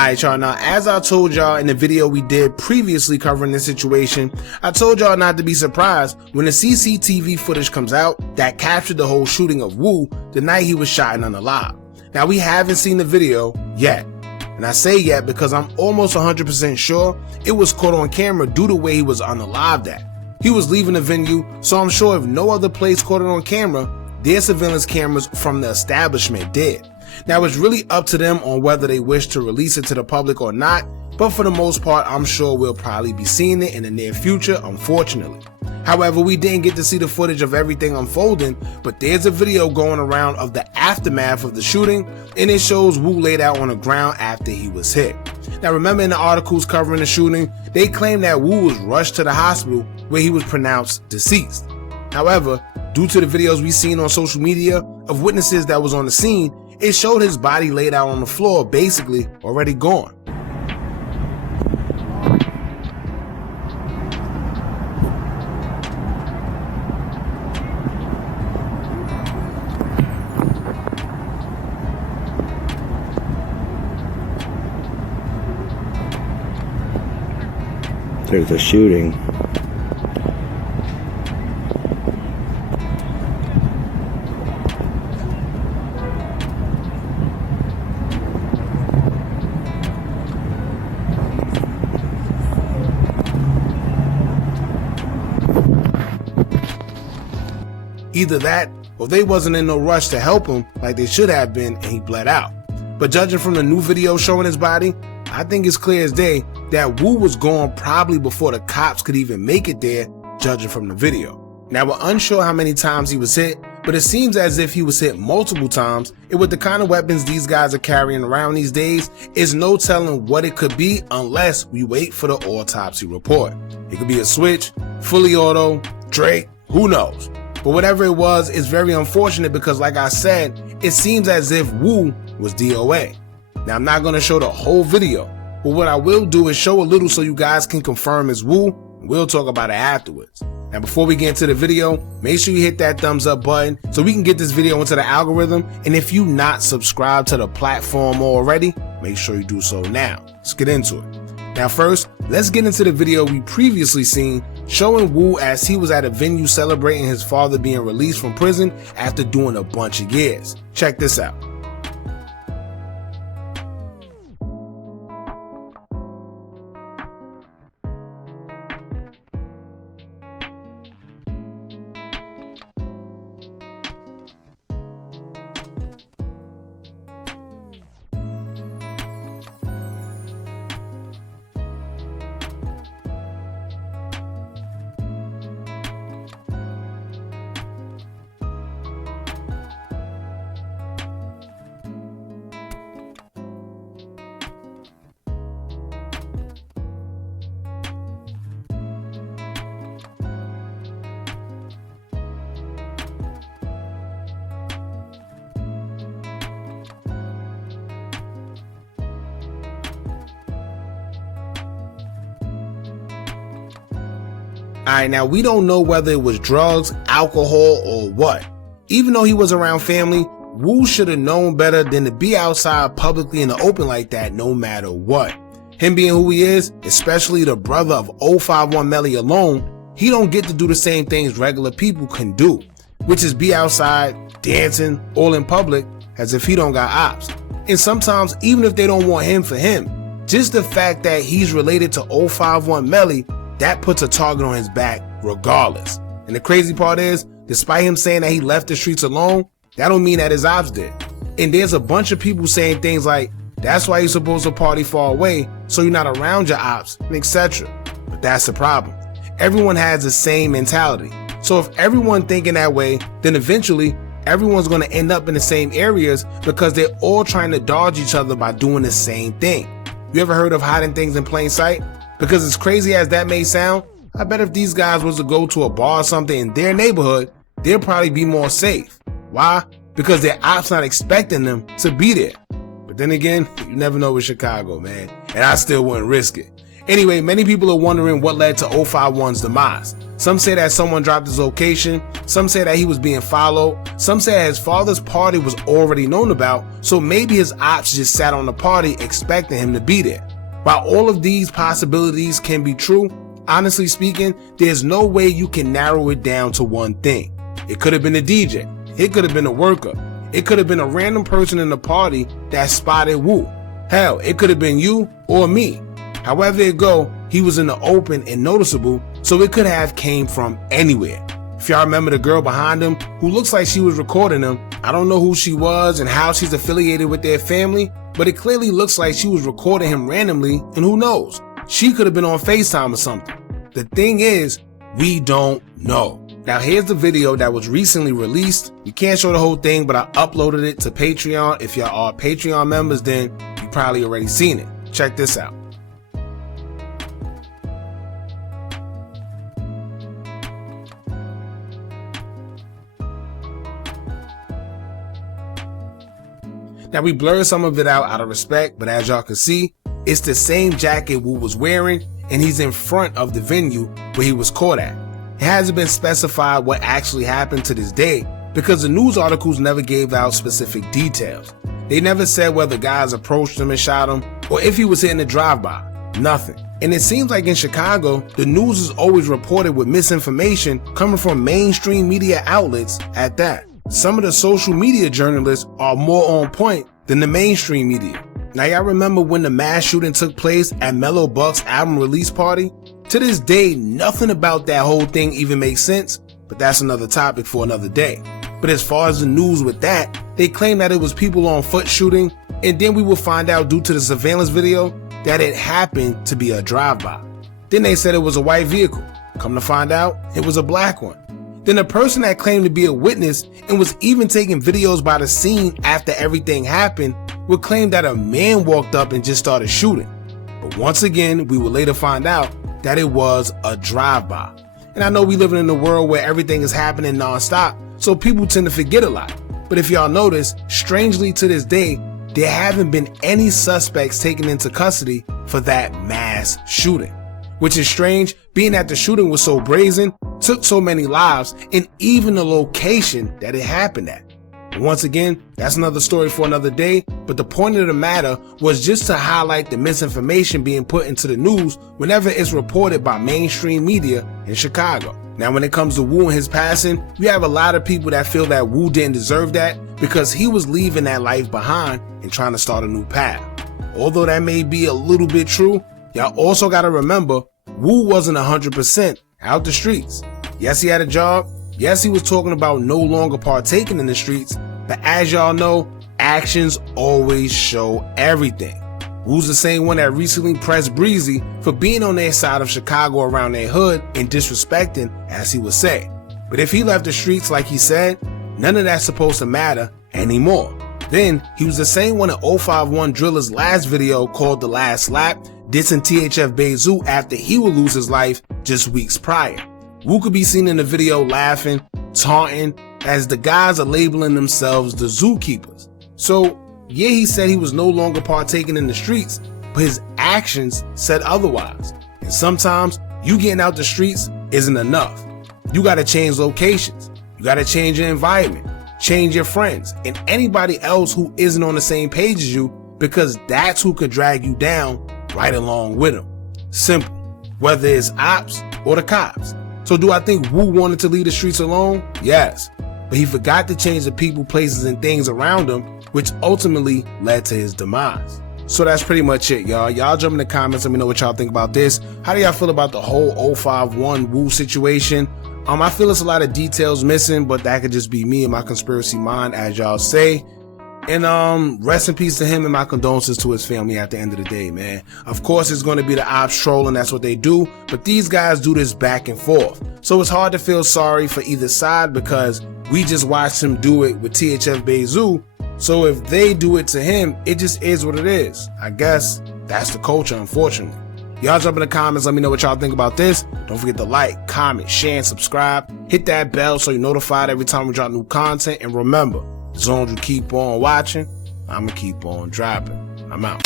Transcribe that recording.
Alright y'all, now as I told y'all in the video we did previously covering this situation, I told y'all not to be surprised when the CCTV footage comes out that captured the whole shooting of Woo the night he was shot and unalive. Now we haven't seen the video yet, and I say yet because I'm almost 100% sure it was caught on camera due to where he was unalived at. He was leaving the venue, so I'm sure if no other place caught it on camera, their surveillance cameras from the establishment did. Now it's really up to them on whether they wish to release it to the public or not, but for the most part I'm sure we'll probably be seeing it in the near future, unfortunately. However, we didn't get to see the footage of everything unfolding, but there's a video going around of the aftermath of the shooting, and it shows Woo laid out on the ground after he was hit. Now remember in the articles covering the shooting, they claimed that Woo was rushed to the hospital where he was pronounced deceased. However, due to the videos we seen on social media of witnesses that was on the scene, it showed his body laid out on the floor, basically already gone. There's a shooting. Either that, or they wasn't in no rush to help him like they should have been and he bled out. But judging from the new video showing his body, I think it's clear as day that Woo was gone probably before the cops could even make it there, judging from the video. Now we're unsure how many times he was hit, but it seems as if he was hit multiple times, and with the kind of weapons these guys are carrying around these days, it's no telling what it could be unless we wait for the autopsy report. It could be a switch, fully auto, Drake, who knows? But whatever it was, it's very unfortunate because like I said, it seems as if Woo was DOA. Now I'm not going to show the whole video, but what I will do is show a little so you guys can confirm it's Woo, and we'll talk about it afterwards. Now before we get into the video, make sure you hit that thumbs up button so we can get this video into the algorithm, and if you not subscribed to the platform already, make sure you do so now. Let's get into it. Now first, let's get into the video we previously seen showing Woo as he was at a venue celebrating his father being released from prison after doing a bunch of years. Check this out. Alright, now we don't know whether it was drugs, alcohol, or what. Even though he was around family, Woo should have known better than to be outside publicly in the open like that no matter what. Him being who he is, especially the brother of 051 Melly alone, he don't get to do the same things regular people can do, which is be outside, dancing, all in public, as if he don't got ops. And sometimes even if they don't want him for him, just the fact that he's related to 051 Melly, that puts a target on his back regardless. And the crazy part is, despite him saying that he left the streets alone, that don't mean that his ops did. And there's a bunch of people saying things like, that's why you're supposed to party far away, so you're not around your ops, and etc. But that's the problem. Everyone has the same mentality. So if everyone thinking that way, then eventually everyone's going to end up in the same areas because they're all trying to dodge each other by doing the same thing. You ever heard of hiding things in plain sight? Because as crazy as that may sound, I bet if these guys was to go to a bar or something in their neighborhood, they'll probably be more safe. Why? Because their ops not expecting them to be there. But then again, you never know with Chicago, man. And I still wouldn't risk it. Anyway, many people are wondering what led to 051's demise. Some say that someone dropped his location, some say that he was being followed, some say that his father's party was already known about, so maybe his ops just sat on the party expecting him to be there. While all of these possibilities can be true, honestly speaking, there's no way you can narrow it down to one thing. It could have been a DJ, it could have been a worker, it could have been a random person in the party that spotted Wu. Hell, it could have been you or me. However it go, he was in the open and noticeable, so it could have came from anywhere. If y'all remember the girl behind him who looks like she was recording him, I don't know who she was and how she's affiliated with their family, but it clearly looks like she was recording him randomly, and who knows, she could have been on FaceTime or something. The thing is, we don't know. Now here's the video that was recently released. You can't show the whole thing, but I uploaded it to Patreon. If y'all are Patreon members, then you probably already seen it. Check this out. Now we blurred some of it out of respect, but as y'all can see, it's the same jacket Wu was wearing, and he's in front of the venue where he was caught at. It hasn't been specified what actually happened to this day because the news articles never gave out specific details. They never said whether guys approached him and shot him or if he was hitting a drive-by. Nothing. And it seems like in Chicago, the news is always reported with misinformation coming from mainstream media outlets at that. Some of the social media journalists are more on point than the mainstream media. Now y'all remember when the mass shooting took place at Mellow Buck's album release party? To this day, nothing about that whole thing even makes sense, but that's another topic for another day. But as far as the news with that, they claim that it was people on foot shooting, and then we will find out due to the surveillance video that it happened to be a drive-by. Then they said it was a white vehicle. Come to find out, it was a black one. Then the person that claimed to be a witness and was even taking videos by the scene after everything happened would claim that a man walked up and just started shooting. But once again, we will later find out that it was a drive-by. And I know we live in a world where everything is happening non-stop, so people tend to forget a lot. But if y'all notice, strangely to this day, there haven't been any suspects taken into custody for that mass shooting. Which is strange, being that the shooting was so brazen, took so many lives, and even the location that it happened at. And once again, that's another story for another day, but the point of the matter was just to highlight the misinformation being put into the news whenever it's reported by mainstream media in Chicago. Now when it comes to Wu and his passing, you have a lot of people that feel that Wu didn't deserve that because he was leaving that life behind and trying to start a new path. Although that may be a little bit true, y'all also gotta remember, Wu wasn't 100% out the streets. Yes, he had a job. Yes, he was talking about no longer partaking in the streets, but as y'all know, actions always show everything. Wu's the same one that recently pressed Breezy for being on their side of Chicago around their hood and disrespecting, as he would say. But if he left the streets like he said, none of that's supposed to matter anymore. Then, he was the same one in 051 Driller's last video called The Last Lap, dissing THF Bezu after he would lose his life just weeks prior. Wu could be seen in the video laughing, taunting, as the guys are labeling themselves the zookeepers. So, yeah, he said he was no longer partaking in the streets, but his actions said otherwise. And sometimes, you getting out the streets isn't enough. You gotta change locations. You gotta change your environment, change your friends, and anybody else who isn't on the same page as you, because that's who could drag you down right along with them. Simple. Whether it's ops or the cops. So do I think Wu wanted to leave the streets alone? Yes. But he forgot to change the people, places, and things around him, which ultimately led to his demise. So that's pretty much it, y'all. Y'all jump in the comments, let me know what y'all think about this. How do y'all feel about the whole 051 Wu situation? I feel there's a lot of details missing, but that could just be me and my conspiracy mind, as y'all say. And rest in peace to him, and my condolences to his family at the end of the day, man. Of course, it's going to be the ops trolling, that's what they do, but these guys do this back and forth. So it's hard to feel sorry for either side because we just watched him do it with THF Bezu. So if they do it to him, it just is what it is. I guess that's the culture, unfortunately. Y'all jump in the comments, let me know what y'all think about this. Don't forget to like, comment, share, and subscribe. Hit that bell so you're notified every time we drop new content. And remember, as long as you keep on watching, I'ma keep on dropping. I'm out.